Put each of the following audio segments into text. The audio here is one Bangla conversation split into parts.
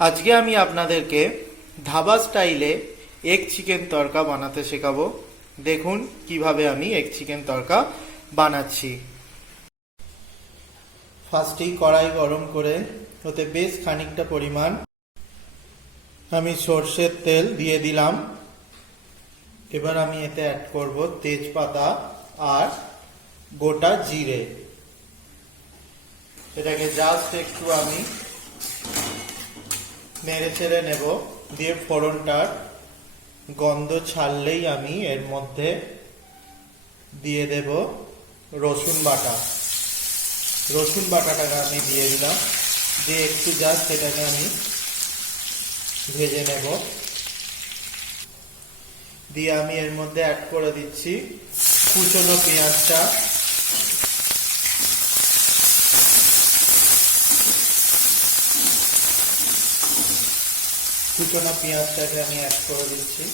আজকে আমি আপনাদেরকে ধাবা স্টাইলে এগ চিকেন তড়কা বানাতে শেখাবো। দেখুন কীভাবে আমি এগ চিকেন তড়কা বানাচ্ছি। ফার্স্টেই কড়াই গরম করে ওতে বেশ খানিকটা পরিমাণ আমি সর্ষের তেল দিয়ে দিলাম। এবার আমি এতে অ্যাড করব তেজপাতা আর গোটা জিরে। এটাকে জাস্ট একটু আমি নেড়ে চেড়ে নেব, দিয়ে ফোড়নটার গন্ধ ছাড়লেই আমি এর মধ্যে দিয়ে দেব রসুন বাটা। রসুন বাটাটাকে আমি দিয়ে দিলাম, দিয়ে একটু জাস্ট এটাকে আমি ভেজে নেব। দিয়ে আমি এর মধ্যে অ্যাড করে দিচ্ছি কুচনো পেঁয়াজটা। কুচনো পেঁয়াজটাকে আমি অ্যাড করে দিচ্ছি।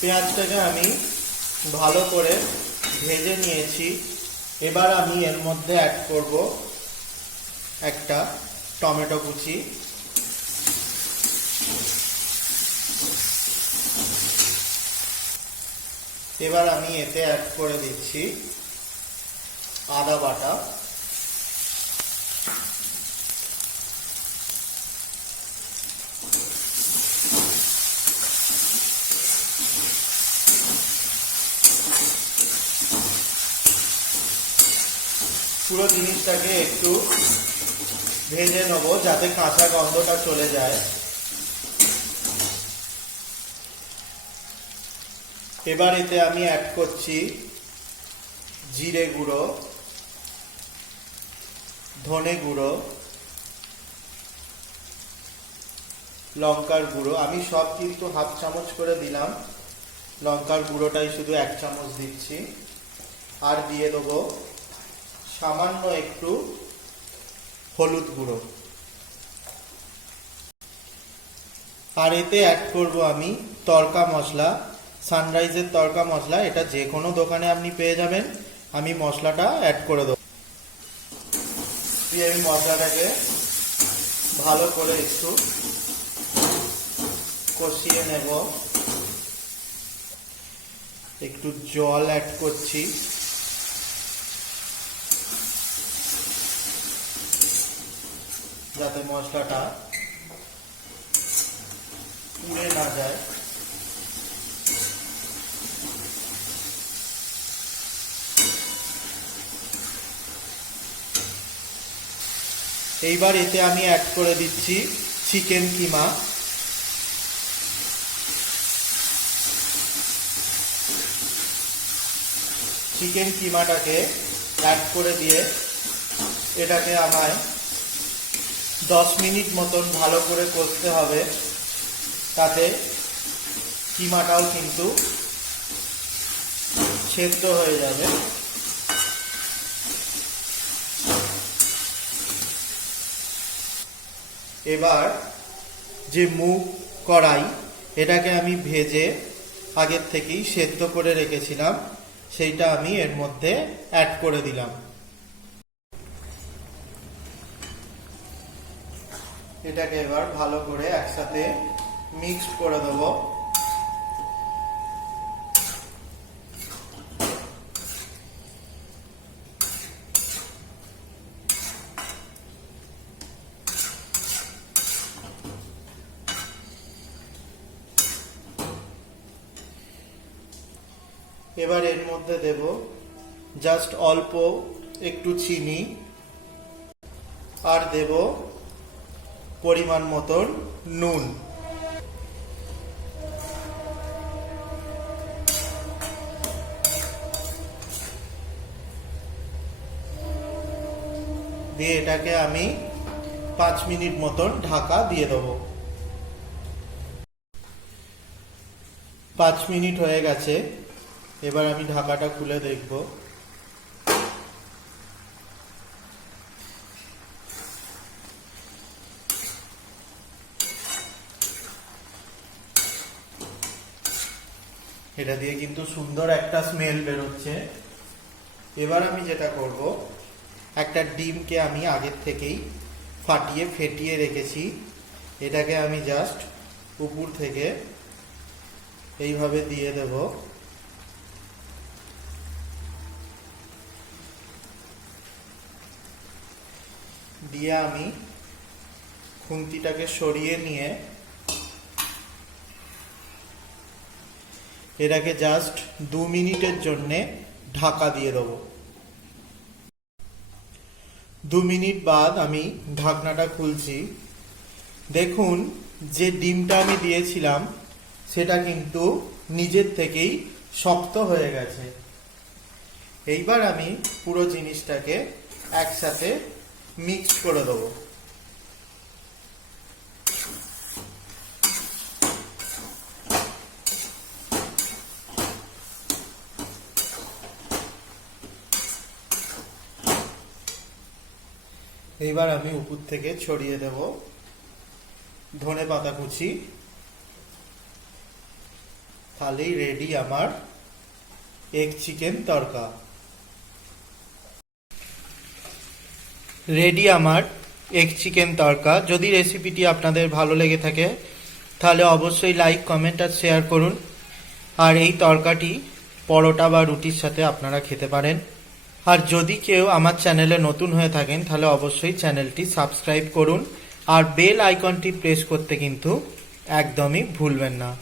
পেঁয়াজটাকে আমি ভালো করে ভেজে নিয়েছি। এবার আমি এর মধ্যে অ্যাড করব একটা টমেটো কুচি। এবার আমি এতে অ্যাড করে দিচ্ছি আদা বাটা। পুরো জিনিসটাকে একটু ভেজে নেব যাতে কাঁচা গন্ধটা চলে যায়। এবার এতে আমি অ্যাড করছি জিরে গুঁড়ো, ধনে গুঁড়ো, লঙ্কার গুঁড়ো। আমি সব কিন্তু হাফ চামচ করে দিলাম। লঙ্কার গুঁড়োটাই শুধু এক চামচ দিচ্ছি। আর দিয়ে দেবো সামান্য একটু হলুদ গুঁড়ো। আর এতে অ্যাড করব আমি তড়কা মশলা। সানরাইজের তড়কা মশলা, এটা যে কোনো দোকানে আপনি পেয়ে যাবেন। আমি মশলাটা অ্যাড করে দেবো। আমি মশলাটাকে ভালো করে একটু কষিয়ে নেব। একটু জল অ্যাড করছি। যাতে মশলাটা পুড়ে না যায়। এইবার এতে আমি অ্যাড করে দিচ্ছি চিকেন কিমা চিকেন কিমাটাকে অ্যাড করে দিয়ে এটাকে আমায় দশ মিনিট মতন ভালো করে করতে হবে। তাতে কিমাটাও কিন্তু সেদ্ধ হয়ে যাবে। এবার যে মুগ কড়াই, এটাকে আমি ভেজে আগের থেকেই সেদ্ধ করে রেখেছিলাম, সেইটা আমি এর মধ্যে অ্যাড করে দিলাম। এটাকে এবার ভালো করে একসাথে মিক্সড করে দেব। এবার এর মধ্যে দেব জাস্ট অল্প একটু চিনি আর দেব পরিমাণ মতন নুন। দিয়ে এটাকে আমি পাঁচ মিনিট মতন ঢাকা দিয়ে দেবো। পাঁচ মিনিট হয়ে গেছে। এবার আমি ঢাকাটা খুলে দেখব। এটা দিয়ে কিন্তু সুন্দর একটা স্মেল বেরোচ্ছে। এবার আমি যেটা করব, একটা ডিমকে আমি আগের থেকেই ফাটিয়ে ফেটিয়ে রেখেছি। এটাকে আমি জাস্ট উপর থেকে এইভাবে দিয়ে দেব। দিয়ে আমি খুন্তিটাকে সরিয়ে নিয়ে এটাকে জাস্ট দু মিনিটের জন্যে ঢাকা দিয়ে দেবো। দু মিনিট বাদ আমি ঢাকনাটা খুলছি। দেখুন, যে ডিমটা আমি দিয়েছিলাম, সেটা কিন্তু নিজের থেকেই শক্ত হয়ে গেছে। এইবার আমি পুরো জিনিসটাকে একসাথে মিক্স করে দেবো। এইবার আমি উপর থেকে ছড়িয়ে দেব ধনে পাতা কুচি। তাহলেই রেডি আমার এগ চিকেন তরকা। রেডি আমার এগ চিকেন তরকা যদি রেসিপিটি আপনাদের ভালো লেগে থাকে, তাহলে অবশ্যই লাইক কমেন্ট আর শেয়ার করুন। আর এই তরকাটি পরোটা বা রুটির সাথে আপনারা খেতে পারেন। আর যদি কেউ আমার চ্যানেলে নতুন হয়ে থাকেন, তাহলে অবশ্যই চ্যানেলটি সাবস্ক্রাইব করুন। আর বেল আইকনটি প্রেস করতে কিন্তু একদমই ভুলবেন না।